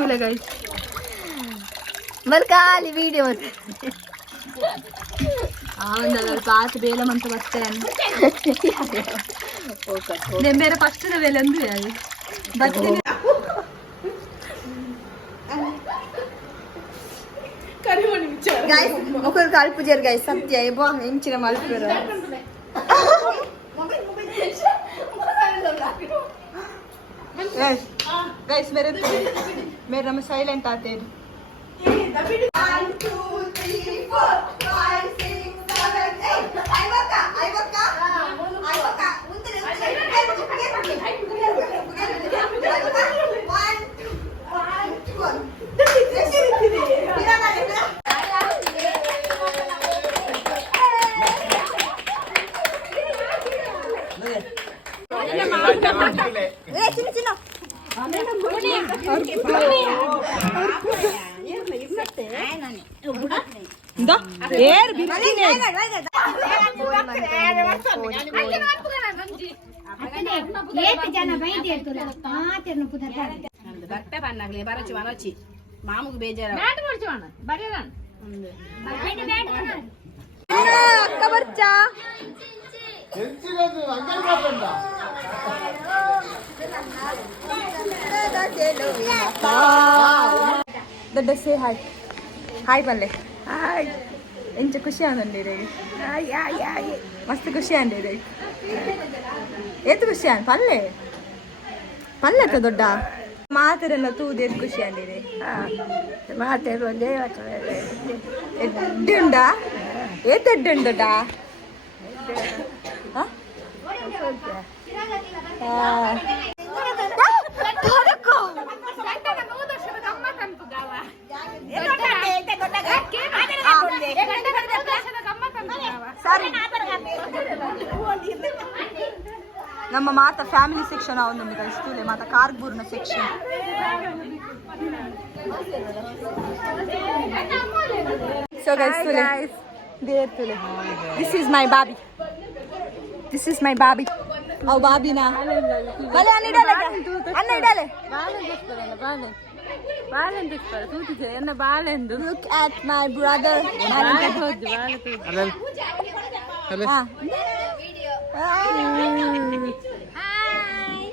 ठेवलं काही बरं का आली व्हिडिओ అవును పాత వేల మంత వస్తాయని నేను మేర ఫస్ట్ వేలందు అది? బతికి ఒకరు కలుపు జరిగాయి సత్య ఏబో ఎంచిన మలుపు వేసి Mare Meron naman silent atin. One, two, three, four, five, six, seven, eight. Ka! Ka! Eh, ఏర్ బిర్కినే ఏటి జన బైది ఎత్తులా పాతెను పుదతారు బట్ట పన్నాగలే బరచి వనొచ్చి మామకు బేజారు. బ్యాట్ పొడిచి వన బరేరాన్ బైది బ్యాట్ వన అక్క బర్చా. ఎంచి కాదు అంగడి కాకుండా దడ్డ సే హాయ్ హాయ్ పల్లె హాయ్ ಎಂಚ ಖುಷಿ ಆನಂದಿರಿ ಮಸ್ತ್ ಖುಷಿ ಅಂದಿರಿ ಏತು ಖುಷಿ ಆನ್ ಪಲ್ಲೆ? ಪಲ್ಲೆ ಆತ ದೊಡ್ಡ? ತೂದು ತೂದೇದು ಖುಷಿ ಅಂದಿರಿ ಮಾತೇನು ಒಂದೇ ಎಡ್ಡುಂಡ ಏತ್ ಎಡ್ಡುಂಡು ದೊಡ್ಡ? ಹ? ನಮ್ಮ ಮಾತ ಫ್ಯಾಮಿಲಿ ಸೆಕ್ಷನ್ ಅವನೊಂದು ಕಳಿಸ್ತೂಲೆ ಮಾತ ಕಾರ್ಬೂರ್ನ section so ಕಳಿಸ್ತೂಲೆ there ತುಲೆ this is my Bobby this is my Bobby ಅವು ಬಾಬಿನ ಬಲೆ ಅನ್ನ ಇಡಲೆ ಅನ್ನ ಇಡಲೆ ಲುಕ್ ಅಟ್ ಮೈ ಬ್ರದರ್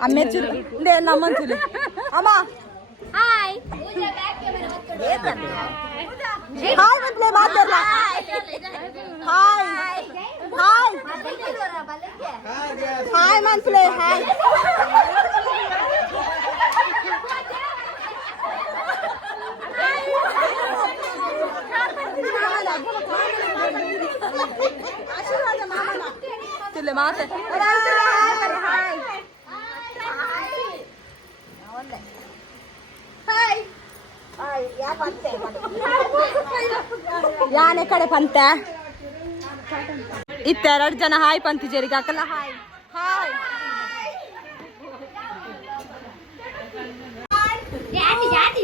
ಅಮ್ಮೆ ಚುರು ಲೇ ನಮ್ಮನ್ ಚುರು ಅಮ್ಮ ಹಾಯ್ ಹಾಯ್ ಮತ್ಲೆ ಮಾತಾಡ್ಲ ಹಾಯ್ ಹಾಯ್ ಹಾಯ್ ಮನ್ಸ್ಲೆ ಹಾಯ್ ತಿರ್ಲೆ ಮಾತೆ ಹಾಯ್ ಯಾನೆ ಕಡೆ ಪಂತ ಇತ್ತೆರಡು ಜನ ಹಾಯ್ ಪಂತಿಜೇರಿಗೆ ಹಾಕಲ್ಲ ಹಾಯ್ ಹಾಯ್ ಜಾತಿ ಜಾತಿ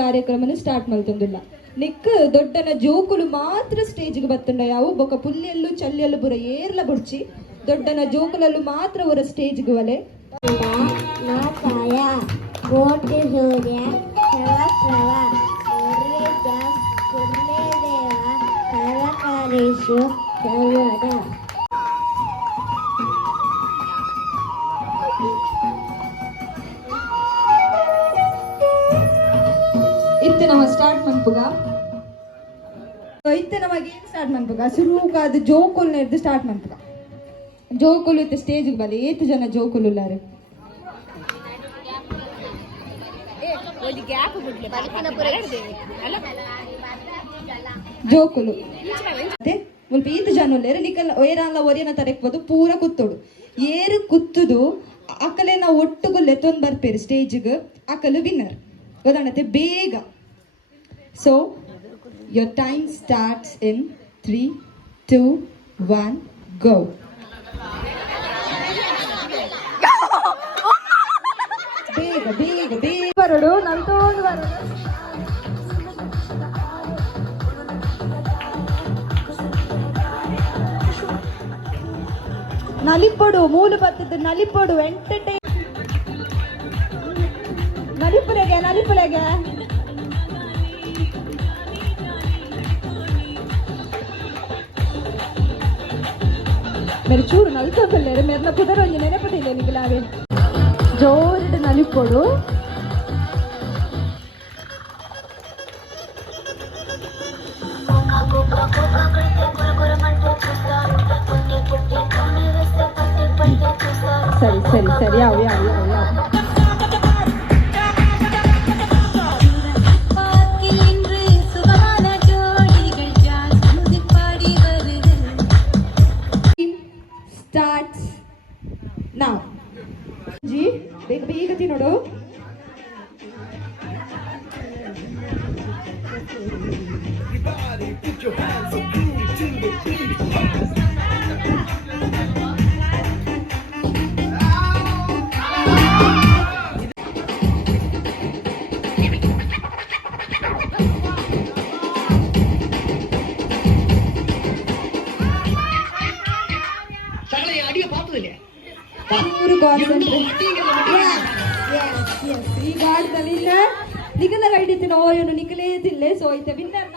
ಕಾರ್ಯಕ್ರಮನ ಸ್ಟಾರ್ಟ್ ಮಾಡ್ತಂದಿಲ್ಲ. ನಿಕ್ ದೊಡ್ಡನ ಜೋಕುಲು ಮಾತ್ರ ಸ್ಟೇಜ್ಗೆ ಬತ್ತಂಡ. ಯಾವು ಬೊಕ ಪುಲ್ಲೆಲ್ಲು ಚಲ್ಲೆಲ್ಲು ಬುರ ಏರ್ಲ ಬುಡ್ಚಿ. ದೊಡ್ಡನ ಜೋಕುಲಲ್ಲು ಮಾತ್ರ ಅವರ ಸ್ಟೇಜ್ಗೆ ಒಲೆ. ಪುಣ್ಯದೇವ ಸರ್ವಕಾರೇಶು ಸರ್ವದ ಮನ್ಪುಗ ಐತೆ ನಮಗೆ ಏನು ಸ್ಟಾರ್ಟ್ ಮನ್ಪುಗ ಶುರುಗ ಅದು ಜೋಕುಲ್ ಹಿಡ್ದು ಸ್ಟಾರ್ಟ್ ಮನ್ಪುಗ ಜೋಕುಲು ಇತ್ತು ಸ್ಟೇಜ್ಗೆ ಬಲೆ ಏತು ಜನ ಜೋಕುಲು ಅಲ್ಲ? ಜೋಕುಲು. ಮುಲ್ಪ ಈತು ಜನ ಉಲ್ಲೇರು ನಿಕಲ್ ಏರಲ್ಲ ಒರಿಯನ ತರಕ್ಬೋದು ಪೂರ ಕುತ್ತೋಡು. ಏರು ಕುತ್ತುದು ಅಕಲೆ ನಾವು ಒಟ್ಟುಗುಲ್ಲೆ ತೊಂದ್ ಬರ್ಪೇರು ಸ್ಟೇಜ್ಗೆ ಅಕಲು ವಿನ್ನರ್ ಉದಾಹರಣೆ ಬೇಗ. So your time starts in three two one go ಬೇಗ ಬೇಗ ಬೇಗ. ಬರಡು ನಂತೋಂದು ಬರಡು. ನಲಿಪೊಡು, ಮೂಲು ಬತ್ತದ ನಲಿಪೊಡು ಎಂಟರ್ಟೈನ್ ನಲಿಪುಲೆಗೆ ನಲಿಪುಲೆಗೆ ಮೇರೆ ಚೂರು ನಲ್ತೊಂದುಲ್ಲೇರು ಮೇರ್ನ ಪುದರೊಂಜಿ ನೆನಪದಿಲ್ಲ ನಿಗಲಾವೆ ಜೋರ್ಡ್ ನಲಿಪೊಡು ಸರಿ ಸರಿ ಸರಿ ಯಾವ ಯಾವ ಹಿಡಿತೀನಿ ನಿಕಲೇ ತಿಲ್ಲೆ ಸೊ ಐತೆ ವಿನ್ನರ್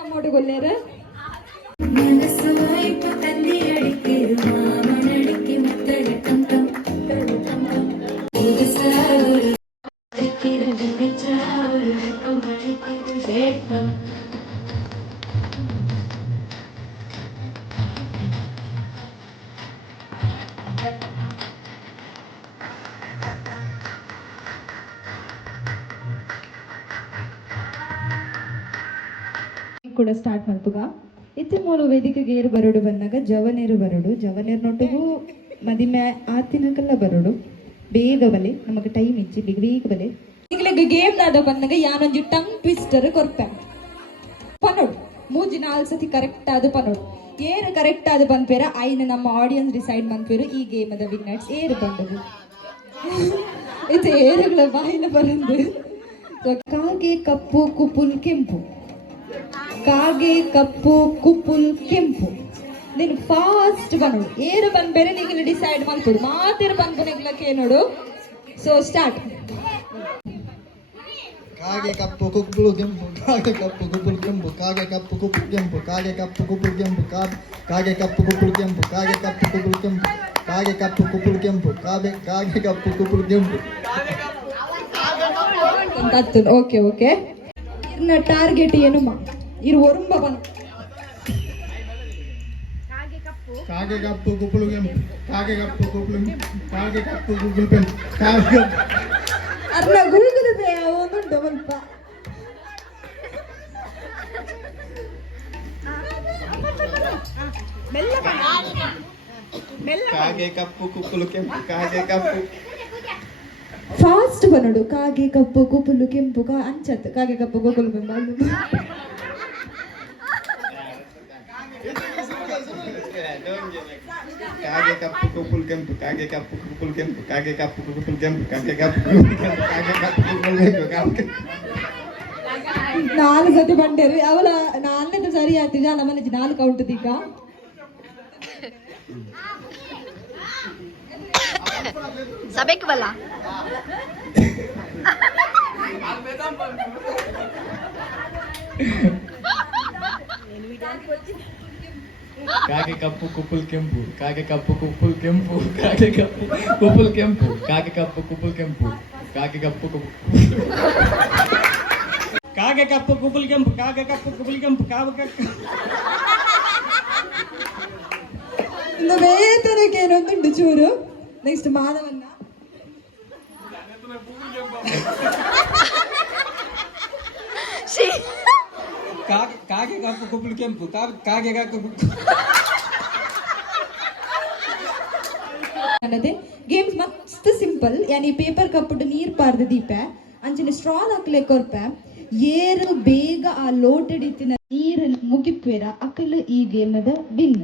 ಕೊರ್ಪೆ. ಪನೋಡು. ಮೂಜಿ ನಾಲ್ಕು ಸತಿ ಕರೆಕ್ಟ್ ಆದ ಪನೋಡು. ಏರು ಕರೆಕ್ಟ್ ಆದ ಬಂದ್ಪೇರ? ಐನ ನಮ್ಮ ಆಡಿಯನ್ಸ್ ಡಿಸೈಡ್ ಮಾಡ್ಪೇರು ಈ ಗೇಮದ ವಿನ್ನರ್ಸ್ ಏರು ಬಂದದು ಇದು ಏರುಗಳ ಬಾಯಿನ ಬರಂದು. ಕಾಗೆ ಕಪ್ಪು, ಕುಪುಲ್ ಕೆಂಪು. ಕಾಗೆ ಕಪ್ಪು, ಕುಪುಲ್ ಕೆಂಪು. ನೀನು ಫಾಸ್ಟ್ ಬನ್ನೋಡು ಏರು ಬಂದ್ಬೇರೆ ನೀಗಲ ಡಿಸೈಡ್ ಮಾಡ್ಕೊಡು. ಮಾತೇರು ಬಂದು ನಿಗ್ಲಕ್ಕೆ ನೋಡು. ಸೊ ಸ್ಟಾರ್ಟ್ ಕಾಗೆ ಕಪ್ಪು ಕುಪ್ಪುಳು ಕೆಂಪು ಕಾಗೆ ಕಪ್ಪು ಕುಪ್ಪುಳು ಕೆಂಪು ಕಾಗೆ ಕಪ್ಪು ಕುಪ್ಪುಳು ಕೆಂಪು ಕಾಗೆ ಕಪ್ಪು ಕುಪ್ಪುಳು ಕೆಂಪು ಕಾ- ಕಾಗೆ ಕಪ್ಪು ಕುಪ್ಪುಳು ಕೆಂಪು ಕಾಗೆ ಕಪ್ಪು ಕುಪ್ಪುಳು ಕೆಂಪು ಕಾಗೆ ಕಪ್ಪು ಕುಪ್ಪುಳು ಕೆಂಪು ಕಾಗೆ ಕಾಗೆ ಕಪ್ಪು ಕುಪ್ಪುಳು ಕೆಂಪು ಅಂತ ಓಕೆ ಓಕೆ ಇರ್ನ ಟಾರ್ಗೆಟ್ ಏನು ಮಾ ಇರು ಒರುಂಬ ಬಂದು ಕಾಗೆ ಕಪ್ಪು ಕುಪ್ಪುಳು ಕೆಂಪು ಕಾಗೆ ಕಪ್ಪು ಕುಪ್ಪುಳು ಕೆಂಪು ಕಾಗೆ ಕಪ್ಪು ಕುಪ್ಪುಳು ಕೆಂಪು ಕಾಗೆ ಕಪ್ಪು ಕಪ್ಪು ಕುಪ್ಪುಲು ಕೆಂಪು ಕಾಗೆ ಕಪ್ಪು. ಫಾಸ್ಟ್ ಬನ್ನೋಡು ಕಾಗೆ ಕಪ್ಪು ಕುಪ್ಪುಲು ಕೆಂಪು ಕಾ ಅಂಚತ್. ಕಾಗೆ ಕಪ್ಪು ಕುಪುಲು ಕೆಂಪು. ಕಾಗೆ ಕಪ್ಪು ಕುಪ್ಪುಲು ಕೆಂಪು ಕಾಗೆ ಕಪ್ಪು ಕುಪ್ಪುಲು ಕೆಂಪು ಕಾಗೆ ಕಪ್ಪು ಕುಪ್ಪುಲು ಕೆಂಪು ಕಾಗೆ ಕಪ್ಪು ಕುಪ್ಪುಲು ಕೆಂಪು ಕಾಗೆ ಕಪ್ಪು ಕುಪ್ಪುಲು ಕೆಂಪು ಕಾಗೆ ನಾಲ್ಕು ಸತಿ ಬಂಡೇರು. ಅವಳ ನಾಲ್ನೇದು ಸರಿ ಆಯ್ತು. ಜನ ಮನೆ ನಾಲ್ಕು ಔಟ್ ಈಗ ಸಬೇಕ್ ಬಲ್ಲ ಕಾಗೆ ಕಪ್ಪು ಕುಪ್ಪುಲ್ ಕೆಂಪು ಕಾಗೆ ಕಪ್ಪು ಕುಪ್ಪುಲ್ ಕೆಂಪು ಕಾಗೆ ಕಪ್ಪು ಕುಪ್ಪುಲ್ ಕೆಂಪು ಕಾಗೆ ಕಪ್ಪು ಕುಪ್ಪುಲ್ ಕೆಂಪು ಕಾಗೆ ಕಪ್ಪು ಕುಪ್ಪು ಕಾಗೆ ಕಪ್ಪು ಕುಪ್ಪಲ್ ಕೆಂಪು ಕಾಗೆ ಕಪ್ಪು ಕುಪ್ಪಲ್ ಕೆಂಪು ಕಾವು ಕಪ್ಪು ಇನ್ನು ವೇತನಕ್ಕೆ ಏನೊಂದುಂಟು ಚೂರು ನೆಕ್ಸ್ಟ್ ಮಾನವನ್ನ. ಕಾಗೆ ಕಾಗೆ ಕಪ್ಪು ಕುಪ್ಪಲ್ ಕೆಂಪು ಕಾಗೆ ಕಾಗೆ ಕಪ್ಪು. ಅನ್ನದೆ ಗೇಮ್ಸ್ ಮಸ್ತ್ ಸಿಂಪಲ್ ಯಾನಿ ಪೇಪರ್ ಕಪ್ಪುಡು ನೀರ್ ಪಾರ್ದ ದೀಪ. ಅಂಚನೆ ಸ್ಟ್ರಾಲ್ ಹಾಕ್ಲೆ ಕೊರ್ಪ. ಏರು ಬೇಗ ಆ ಲೋಟಡಿತ್ತಿನ ನೀರ್ ಮುಗಿಪೇರ ಅಕಲ್ ಈ ಗೇಮದ ವಿನ್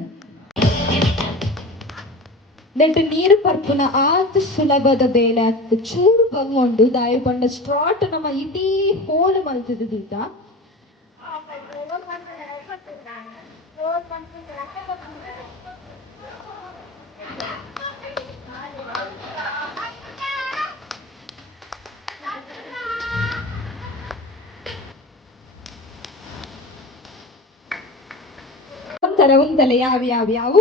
ನೆಟ್ಟು ನೀರು ಪರ್ಪುನ ಆತ ಸುಲಭದ ಬೇಲೆ ಅತ್ತು ಚೂರು ಬಂಗೊಂಡು ದಾಯ ಬಂಡ ಸ್ಟ್ರಾಟ್ ನಮ್ಮ ಇಡೀ ಹೋಲ ಮಲ್ತದ ದೀತ ಒಂಥರ ಒಂದಲ್ಲ ಯಾವ ಯಾವ ಯಾವು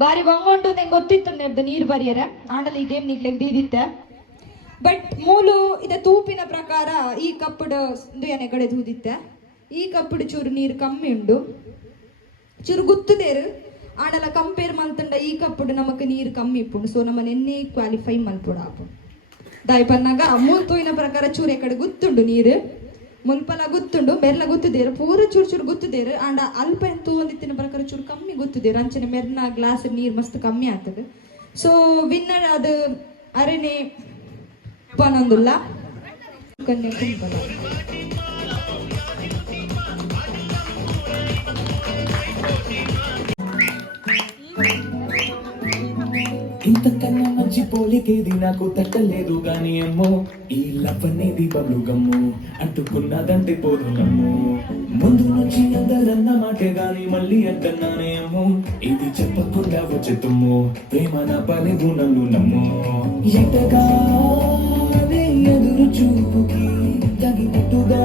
ಬಾರಿ ಬಂಗೊಂಡು ನಂಗೆ ಗೊತ್ತಿತ್ತು ನೆಡ್ದು ನೀರು ಬರಿಯರ. ಆಂಡಲ ಈ ಗೇಮ್ ದೀದಿತ್ತೆ ಬಟ್ ಮೂಲು ಇದ ತೂಪಿನ ಪ್ರಕಾರ ಈ ಕಪ್ಪುಡು ಏನೆ ಕಡೆ ಈ ಕಪ್ಪುಡು ಚೂರು ನೀರು ಕಮ್ಮಿ ಉಂಡು. ಚೂರು ಗುತ್ತದೇರು ಆಂಡಲ ಕಂಪೇರ್ ಮಲ್ತಂಡ ಈ ಕಪ್ಪುಡು ನಮಕ್ ನೀರು ಕಮ್ಮಿ ಇಪ್ಪುಂಡು. ಸೊ ನಮ್ಮ ನೆನ್ನೆ ಕ್ವಾಲಿಫೈ ಮಲ್ಪುಡ ಆಪು ದಾಯಿ ಪನ್ನಾಗ, ಮೂಲ್ ತೂಯಿನ ಪ್ರಕಾರ ಚೂರು ಎಕಡೆ ಗುತ್ತುಂಡು ನೀರು. ಮುಲ್ಪಲ ಗೊತ್ತುಂಡು ಮೆರ್ಲ ಗೊತ್ತಿದ್ದೀರ, ಪೂರ ಚೂರು ಚೂರು ಗೊತ್ತಿದ್ದೀರ, ಆಂಡ ಅಲ್ಪ ಎಂತ ಒಂದಿತ್ತಿನ ಪ್ರಕಾರ ಚೂರು ಕಮ್ಮಿ ಗೊತ್ತಿದ್ದೀರ, ಅಂಚನೆ ಮೆರ್ನ ಗ್ಲಾಸ್ ನೀರು ಮಸ್ತ್ ಕಮ್ಮಿ ಆಗ್ತದೆ. ಸೊ ವಿನ್ನರ್ ಅದು ಅರೆನೆ ಪನೊಂದುಲ್ಲ. ಕನ್ಯಾಕುಮಾರಿ మంచి పోలికేది నాకు తట్టలేదు గాని అమ్మో ఈ లవ్ అనేది బబ్లు అంటుకున్నదంటే పోదునమ్ము. ముందు నుంచి అందరన్న మాటే గాని మళ్ళీ అద్దన్నానే అమ్మో ఇది చెప్పకుండా వచ్చే ప్రేమ నా పని గుణలు నమ్ము. ఎటగా ఎదురు చూపుకి తగినట్టుగా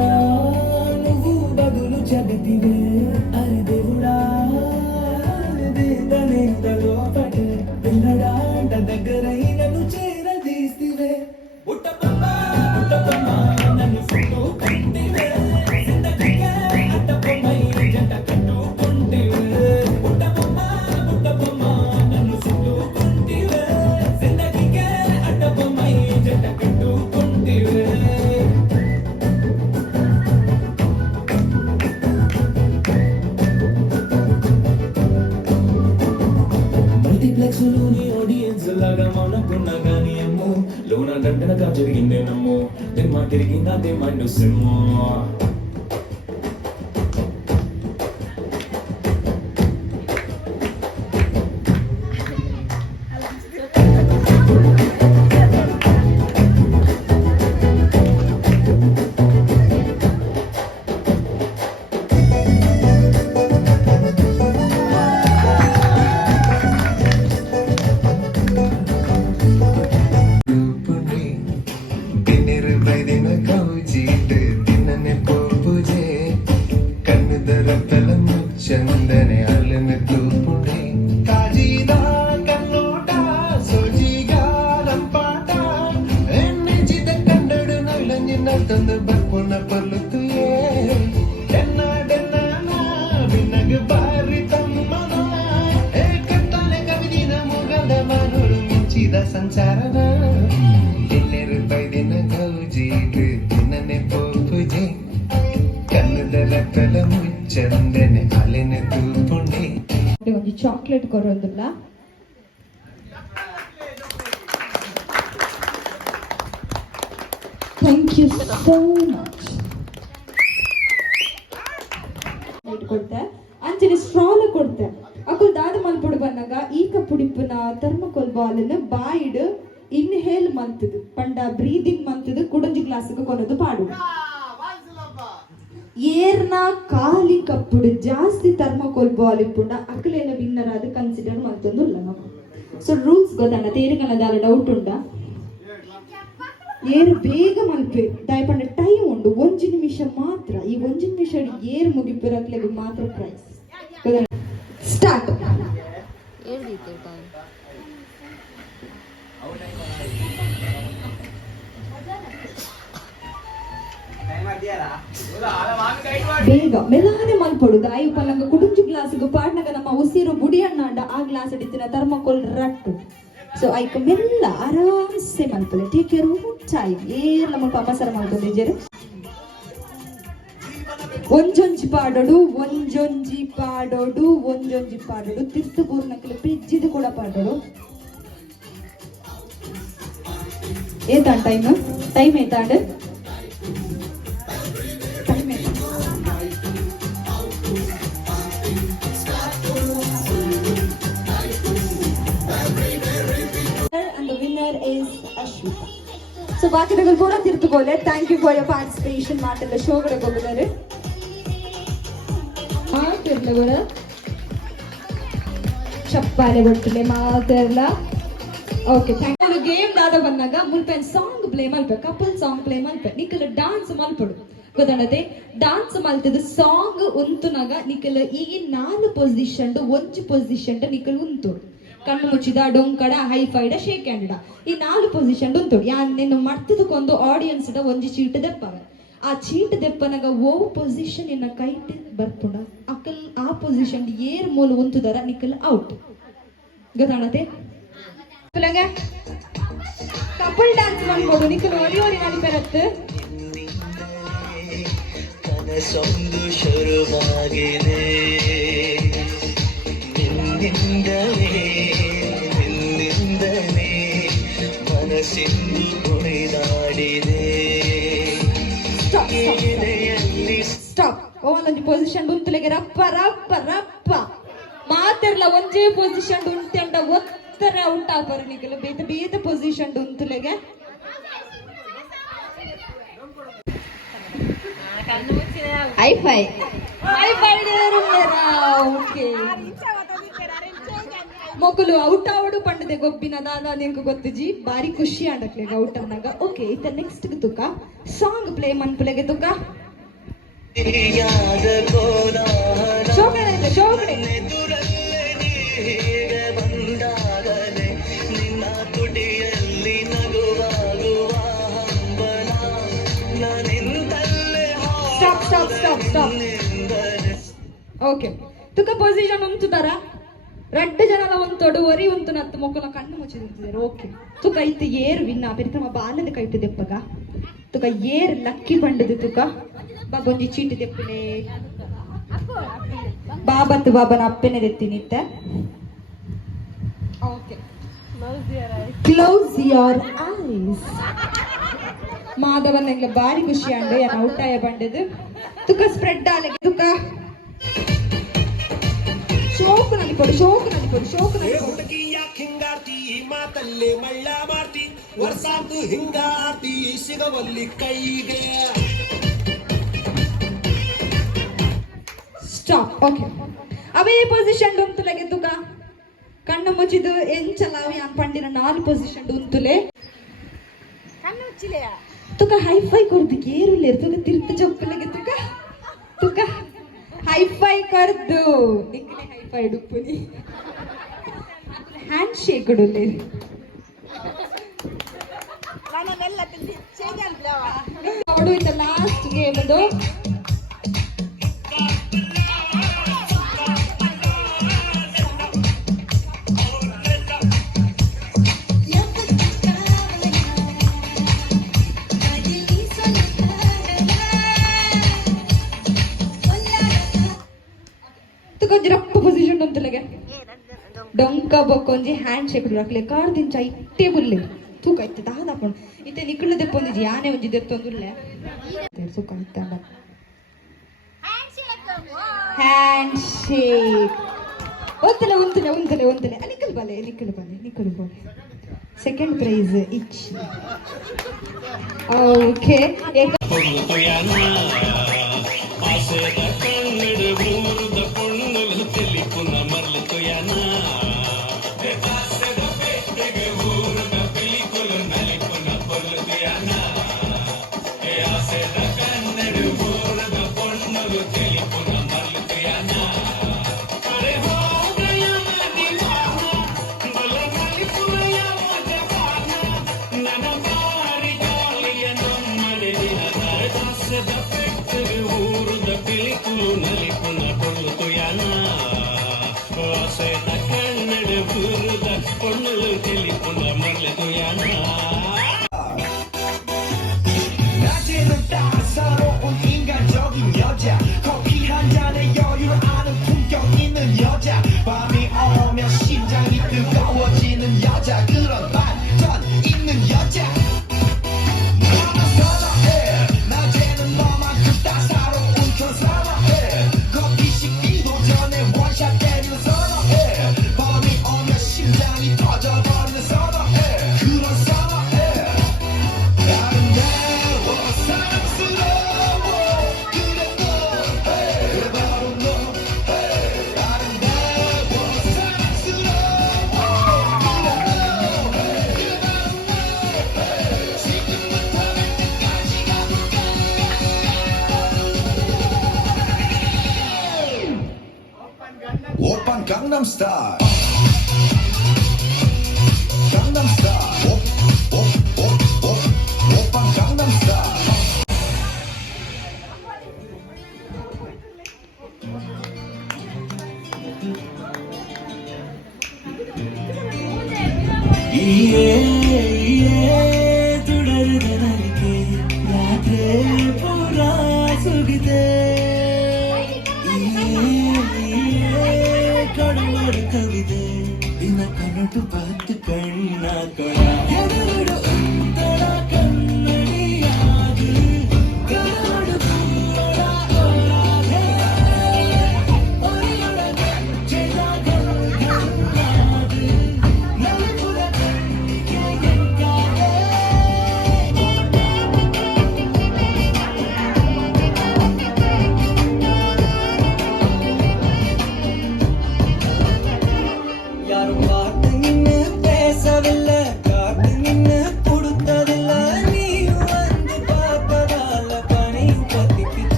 ಥ್ಯಾಂಕ್ ಯು ಸೋ ಮಚ್ ಇಟ್ಕೊಳ್ತೆ ಅಂಚನೆ ಸ್ಟ್ರಾಲ ಕೊಡ್ತೆ. ಅಕುಲ್ ದಾದ ಮಲ್ಪುಡು ಬಂದಾಗ ಈಕ ಪುಡಿಪುನ ಥರ್ಮಕೋಲ್ ಬಾಲ್ನ ಬಾಯಿಡು ಇನ್ಹೇಲ್ ಮಂತದು. ಪಂಡ ಬ್ರೀದಿಂಗ್ ಮಂತದು, ಕುಡಂಜಿ ಗ್ಲಾಸ್ಗೆ ಕೊನದು ಪಾಡು. ಏರ್ನ ಕಾಲಿ ಕಪ್ಪುಡು, ಜಾಸ್ತಿ ಥರ್ಮಕೋಲ್ ಬಾಲ್ ಇಪ್ಪುಂಡ ಅಕ್ಕಲೇನ ವಿನ್ನರ್ ಅದು ಕನ್ಸಿಡರ್ ಮಂತೊಂದುಲ್ಲ ಇಲ್ಲ ಸೊ ರೂಲ್ಸ್ ಗೊತ್ತಾನ? ತೇರಿಗನ ದಾಲ ಡೌಟ್ ಉಂಡ ಏರು ಬೇಗ ಮಲ್ಪೆ ದಯಪಂಡ ಟೈಮ್ ಉಂಡು ಒಂಜಿ ನಿಮಿಷ ಮಾತ್ರ. ಈ ಒಂಜಿ ನಿಮಿಷ ಏರು ಮುಗಿಪಿರಕ್ಲೆಗ್ ಮಾತ್ರ ಪ್ರೈಸ್ ಸ್ಟಾರ್ಟ್ ಬೇಗ. ಮೆಲಾನೆ ಮಲ್ಪಡು. ದಾಯಿ ಪಲ್ಲಂಗ ಕುಡುಂಜು ಗ್ಲಾಸ್ಗೆ ಪಾಡ್ನಾಗ ನಮ್ಮ ಉಸಿರು ಬುಡಿ ಅಣ್ಣಾಂಡ ಆ ಗ್ಲಾಸ್ ಹಿಡಿತಿನ ಥರ್ಮಕೋಲ್ ರಟ್ಟು. ಸೊ ಐಕ ಮೆಲ್ಲ ಆರಾಮ್ಸೆ ಮಲ್ಪಲೆ ಟೇಕ್ ಕೇರ್ ಚಾಯ್ ಏರ್ ನಮ್ಮ ಅಮಸರ ಮಾಡ್ಕೊಂಡು ಇದ್ದೀರಿ ಒಂಜೊಂಜಿ ಪಾಡೋಡು ಒಂಜೊಂಜಿ ಪಾಡೋಡು ಒಂಜೊಂಜಿ ಪಾಡೋಡು ತಿರ್ತು ಪೂರ್ಣಕ್ಕೆ ಪಿಜ್ಜಿದು ಕೂಡ ಪಾಡೋಡು ಏತಾಂಡ್ ಟೈಮ್ ಟೈಮ್ ಏತಾಂಡ್ And the winner is Ashwita. So ಬಾಕಿದಗಳು ಕೂಡ ತಿರ್ತುಕೊಳ್ಳೆ thank you for your participation ಮಾತೆಲ್ಲ ಶೋ ಹೋಗಿದ್ದಾರೆ ಮಾತಿರ್ಲ ಕೂಡ ಚಪ್ಪಾಳೆ ಕೊಟ್ಟಿಲ್ಲ ಮಾತೆಲ್ಲ ಓಕೆ ಥ್ಯಾಂಕ್ ಯು ಗೇಮ್ ದಾದ ಬಂದಾಗ ಮುಲ್ಪೆನ್ ಸಾಂಗ್ ಪ್ಲೇ ಮಲ್ಪೆ ಕಪಲ್ ಸಾಂಗ್ ಪ್ಲೇ ಮಲ್ಪೆ ನಿಕ್ಕಲ ಡಾನ್ಸ್ ಮಲ್ಪಡು. ಗೊತ್ತಾಣತೆ ಡಾನ್ಸ್ ಮಲ್ತದ ಸಾಂಗ್ ಉಂತುನಾಗ ನಿಕ್ಕಲ ಈಗಿನ ನಾಲ್ಕು ಪೊಸಿಷನ್ ಒಂಚು ಪೊಸಿಷನ್ ನಿಕ್ಕಲು ಉಂತೋಡು. ಕಣ್ಣು ಮುಚ್ಚಿದ, ಡೊಂಕಡ ಹೈ ಫೈಡ ಶೇಕ್ ಹ್ಯಾಂಡ್ ಈ ನಾಲ್ಕು ಪೊಸಿಷನ್ ಉಂಟು. ಯಾನ್ ನಿನ್ನ ಮರ್ತದಕ್ಕೊಂದು ಆಡಿಯನ್ಸ್ ಒಂಜಿ ಚೀಟ್ ದೆಪ್ಪವೆ. ಆ ಚೀಟ್ ದೆಪ್ಪನಾಗ ಓ ಪೊಸಿಷನ್ ಇನ್ನ ಕೈಟ್ ಬರ್ತುಂಡ. ಅಕಲ್ ಆ ಪೊಸಿಷನ್ ಏರ್ ಮೂಲ ಉಂತುದರ ನಿಕಲ್ ಔಟ್. ಗೊತ್ತಾಣತೆ? ಕಪಲ್ ಡ್ಯಾನ್ಸ್ ಮಾಡ್ಬೋದು. ನಿಕ್ಕಲ್ ಒರಿ ನಾನು ಬರತ್ತೆ ಕನಸೊಂದು ಶುರುವಾಗಿದೆ. ನಿಂದಿಂದಲೇ ಮನಸ್ಸಿಂದು ಕುಣಿದಾಡಿದೆ ಸ್ಟಾಪ್ ಒಂದೊಂದು ಪೊಸಿಷನ್ ಉಂತಲೆಗೆ ರಪ್ಪ ರಪ್ಪ ರಪ್ಪ. ಮಾತೆರ್ಲ ಒಂಜೇ ಪೊಸಿಷನ್ ಉಂಟೆಂಡ ಒತ್ತರ ಉಂಟಾಪರ ನಿಗಲ ಬೇತ ಬೇತ position ಉಂತಲೆಗೆ high fi high fi okay ಮೊಕಲು out ಆವಡು ಪಂಡದೆ ಗೊಬ್ಬಿನ ದಾದ ನಿಂಗೆ ಗೊತ್ತಿಜಿ ಬಾರಿ ಖುಷಿ ಆಡಕ್ಲೆಗ ಔಟ್ ಅನ್ನಾಗ ಓಕೆ ಇತ್ತ ನೆಕ್ಸ್ಟ್ ತುಕ. ಸಾಂಗ್ ಪ್ಲೇ ಮನ್ಪುಲೆಗೆ ಖುಷಿ ನೀಗ ಬಂದಾಗಲೇ ನಿನ್ನ ತುಟಿಯಲ್ಲಿ ನಗುವಾಗುವ ಹಂಬಲ. ನಾನಿಂದಲೇ ಸ್ಟಾಪ್ ಸ್ಟಾಪ್ ಸ್ಟಾಪ್ ಸ್ಟಾಪ್ ಹಾಡಿನಿಂದಲೇ ಓಕೆ ತುಕ ಪೊಸಿಷನ್ ಉಂತುದಾರ ರಡ್ಡು ಜನಲ ಒಂತೊಡು ಒರಿ ಉಂತು ನತ್ತು ಮೊಕ್ಕಲ ಕಣ್ಣು ಮುಚ್ಚಿ ನಿಂತಿದ್ದಾರೆ ಓಕೆ. ತುಕ ಇತ್ತು ಏರ್ ವಿನ್ನ ಪರಿತಮ ಬಾಲದ ಕೈಟು ದೆಪ್ಪಗ. ತುಕ ಏರ್ ಲಕ್ಕಿ ಬಂಡದು ತುಕ. ಬಗೊಂಜಿ ಚೀಟಿ ದೆಪ್ಪಲೆ ಬಾಬತ್ತು ಬಾಬನ ಅಪ್ಪನೆ ದೆತ್ತಿನಿತ್ತ ಓಕೆ. ಕ್ಲೋಸ್ ಯೋರ್ ಐಸ್ ಮಾಧವನ್ನೆಲ್ಲ ಬಾರಿ ಖುಷಿ ಅಂಡು ಔಟಾಯ ಬಂಡದು ತುಕ ಸ್ಪ್ರೆಡ್ ಆಲೆಗೆ ತುಕ. ಶೋಕು ನಲಿಪೊಡು ಶೋಕು ನಲಿಪೊಡು ಶೋಕು ನಲಿಪೊಡು ಹುಡುಗಿ ಯಾಕೆ ಹಿಂಗಾಡ್ತಿ ಈ ಮಾತಲ್ಲೇ ಮಳ್ಳ ಮಾಡ್ತಿ. ವರ್ಷಾಂತು ಹಿಂಗಾಡ್ತಿ ಸಿಗವಲ್ಲಿ ಕೈಗೆ. ಸ್ಟಾಪ್ ಓಕೆ ಅವೇ ಪೊಸಿಷನ್ ಉಂತುಲೆಗೆ ತುಕ ಕಣ್ಣು ಮುಚ್ಚಿದು ಎಂಚಲಾವಿ ಯಾನ್ ಪಂಡಿನ ನಾಲ್ ಪೊಸಿಷನ್ ಉಂತುಲೆ ಕಣ್ಣು ಮುಚ್ಚಿಲೆಯ ತುಕ ಹೈಫೈ ಕೊರ್ದು ಏರುಲ್ಲೆ ತುಕ ತಿರ್ತ ಜೊಪ್ಪಲೆಗೆ ತುಕ ತುಕ ಹೈಫೈ ಕರ್ದು ನಿಂಗನೆ ಹೈಫೈ ಡುಪ್ಪುನಿ ಹ್ಯಾಂಡ್ ಶೇಕ್ ಉಡುಲೆ ನನ್ನ ಮೆಲ್ಲ ತಿಂದು ಚೇಂಜ್ ಅನ್ಲವ ಅವಡು ಇತ್ತ ಲಾಸ್ಟ್ ಗೇಮ್ ಪೊಸಿಷನ್ ಡಂಕ ಬೊಕ್ಕೊಂಜಿ ಹ್ಯಾಂಡ್ ಶೇಕ್ ಹಾಕ್ಲೆ ಕಾರ್ ದಿಂಚ ಇಟ್ಟೇ ಬುಲ್ಲೆ. ತೂಕ ಇತ್ತೆ ದಾದಾಪುಂಡು ಇತ್ತೆ ನಿಕ್ಕುಳ ದೆಪ್ಪೊಂದಿಜಿ ಆನೆ ಒಂಜಿ ದೆತ್ತೊಂದುಲ್ಲೆ ತೂಕ ಇತ್ತ ಹ್ಯಾಂಡ್ ಶೇಕ್ ಒಂದಲೆ ಒಂದಲೆ ಒಂದಲೆ ಒಂದಲೆ ನಿಕ್ಕಲು ಬಲೆ ನಿಕ್ಕಲು ಬಲೆ ನಿಕ್ಕಲು ಬಲೆ. ಸೆಕೆಂಡ್ ಪ್ರೈಸ್ ಇಚ್ okay 낮 Hallelujah. Gangnam Style.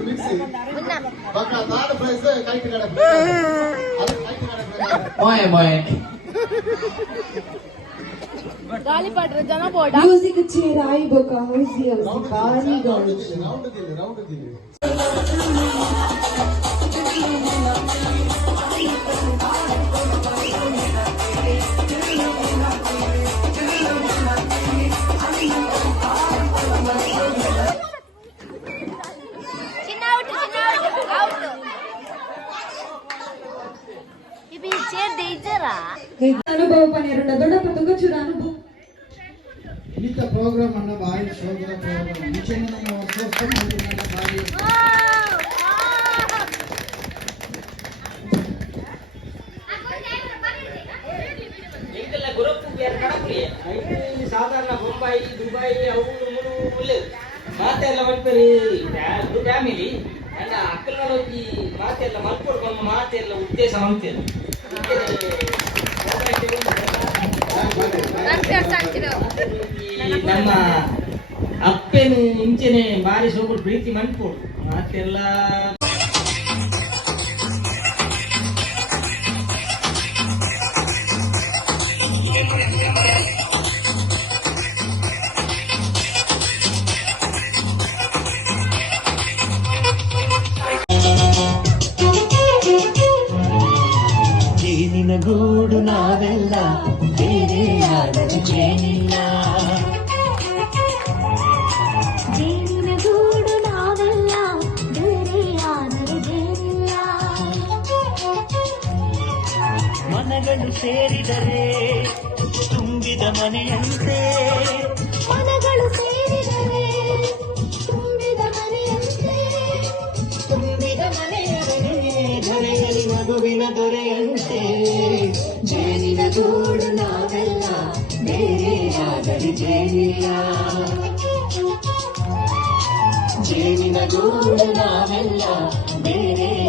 Mixie बघा दाद फ्रायचं काही ठिकाणी मय मय గాలి పడరు జనం పోట మ్యూజిక్ చేరాయి బొక మ్యూజియం గాలి గాలి రౌండ్ దిలి రౌండ్ దిలి ಶಿವಗಿರ ಸಾಧಾರಣ ಬೊಂಬಾಯಿ ದುಬೈ ಅವು ಮೂರು ಮಾತೆ ಎಲ್ಲ ಮಾಡ್ತಾರೆ ಫ್ಯಾಮಿಲಿ ನನ್ನ ಅಕ್ಕಲ್ನಲ್ಲಿ ಮಾತೆಲ್ಲ ಮಾತೆ ಎಲ್ಲ ಮಾತೆ ಎಲ್ಲ ಉದ್ದೇಶ ಮಾಡ್ತೇನೆ ನಮ್ಮ ಅಪ್ಪೇನು ಮುಂಚೆನೆ ಬಾರಿ ಸೋಗುರು ಪ್ರೀತಿ ಮಂಡ್ಕೊಡು. ಮಾತೆಲ್ಲ ಸೇರಿದರೆ ತುಂಬಿದ ಮನೆಯಂತೆ. ಮನಗಳು ಸೇರಿದರೆ ತುಂಬಿದ ಮನೆಯಂತೆ. ತುಂಬಿದ ಮನೆಯಂತೆ ಧರೆಯಲ್ಲಿ ಮಗುವಿನ ದೊರೆಯಂತೆ. ಜೇನಿನ ಗೂಡು ನಾವೆಲ್ಲ ಬೇರೆ ಆದರೆ ಜೇನಿಲ್ಲ ಜೇನಿನ ಗೂಡು ನಾವೆಲ್ಲ ಬೇರೆ